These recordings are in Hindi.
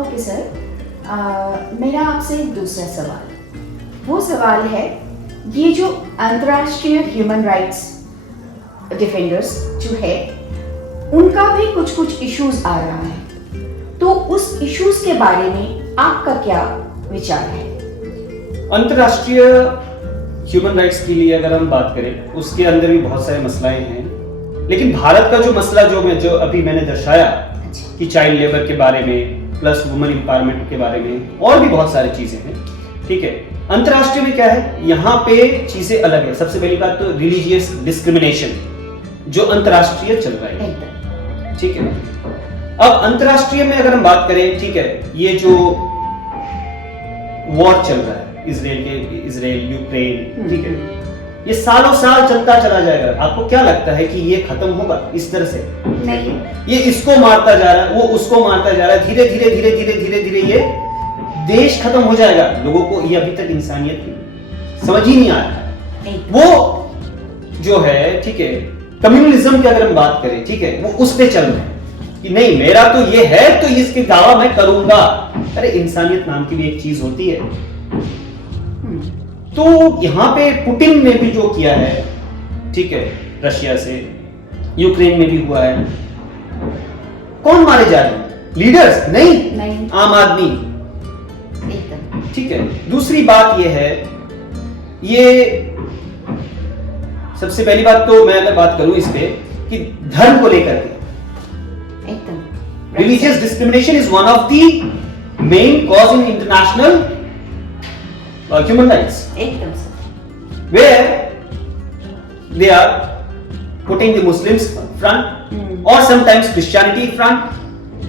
ओके सर, मेरा आपसे एक दूसरा सवाल, वो सवाल है ये जो अंतर्राष्ट्रीय ह्यूमन राइट्स डिफेंडर्स जो है उनका भी कुछ कुछ इश्यूज आ रहा है, तो उस इश्यूज के बारे में आपका क्या विचार है? अंतर्राष्ट्रीय ह्यूमन राइट्स के लिए अगर हम बात करें उसके अंदर भी बहुत सारे मसलाएं हैं, लेकिन भारत का जो मसला जो अभी मैंने दर्शाया कि चाइल्ड लेबर के बारे में प्लस वुमेन एम्पावरमेंट के बारे में और भी बहुत सारी चीजें हैं, ठीक है। अंतर्राष्ट्रीय में क्या है, यहाँ पे चीजें अलग है। सबसे पहली बात तो रिलीजियस डिस्क्रिमिनेशन जो अंतर्राष्ट्रीय चल रहा है, ठीक है। अब अंतर्राष्ट्रीय में अगर हम बात करें, ठीक है, ये जो वॉर चल रहा है इजराइल यूक्रेन, ठीक है, ये सालों साल चलता चला जाएगा। आपको क्या लगता है कि ये खत्म होगा इस तरह से? नहीं। ये इसको मारता जा रहा है, वो उसको मारता जा रहा है, धीरे धीरे धीरे धीरे धीरे धीरे ये देश खत्म हो जाएगा। लोगों को ये अभी तक इंसानियत समझ ही नहीं आ रहा। वो जो है, ठीक है, कम्युनलिज्म की अगर हम बात करें, ठीक है, वो उस पे चल रहे हैं कि नहीं मेरा तो ये है तो इसके दावा मैं करूंगा। अरे इंसानियत नाम की भी एक चीज होती है। तो यहां पे पुतिन ने भी जो किया है, ठीक है, रशिया से, यूक्रेन में भी हुआ है। कौन मारे जा रहे हैं? लीडर्स नहीं, आम आदमी, ठीक है। दूसरी बात ये है, ये सबसे पहली बात तो मैं अगर बात करूं इस पे कि धर्म को लेकर के religious discrimination is one of the main cause in international human rights, where they are putting the Muslims front or sometimes Christianity front,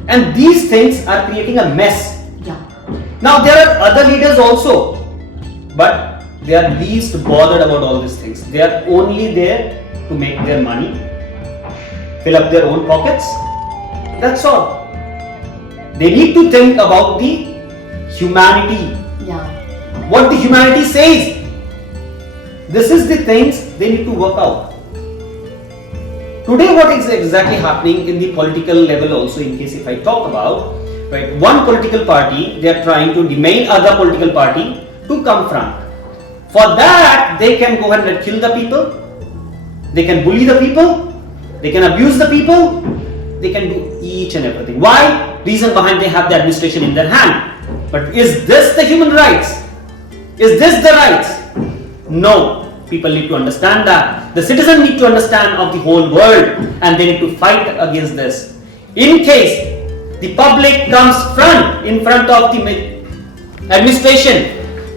and these things are creating a mess. Now there are other leaders also, but they are least bothered about all these things. They are only there to make their money, fill up their own pockets. That's all. They need to think about the humanity. What the humanity says. This is the things they need to work out. Today what is exactly happening in the political level also, in case if I talk about, right, one political party, they are trying to demand other political party to come front. For that they can go ahead and kill the people, they can bully the people, they can abuse the people, they can do each and everything. Why? Reason behind they have the administration in their hand. But is this the human rights? Is this the rights? No. People need to understand that. The citizen need to understand of the whole world, and they need to fight against this. In case the public comes in front of the administration,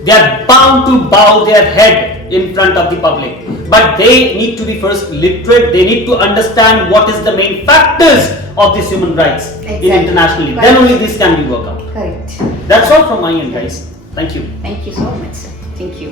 they are bound to bow their head in front of the public. But they need to be first literate. They need to understand what is the main factors of these human rights internationally. Then only this can be worked out. Correct. That's all from my end, guys. Thank you. Thank you so much, sir. Thank you.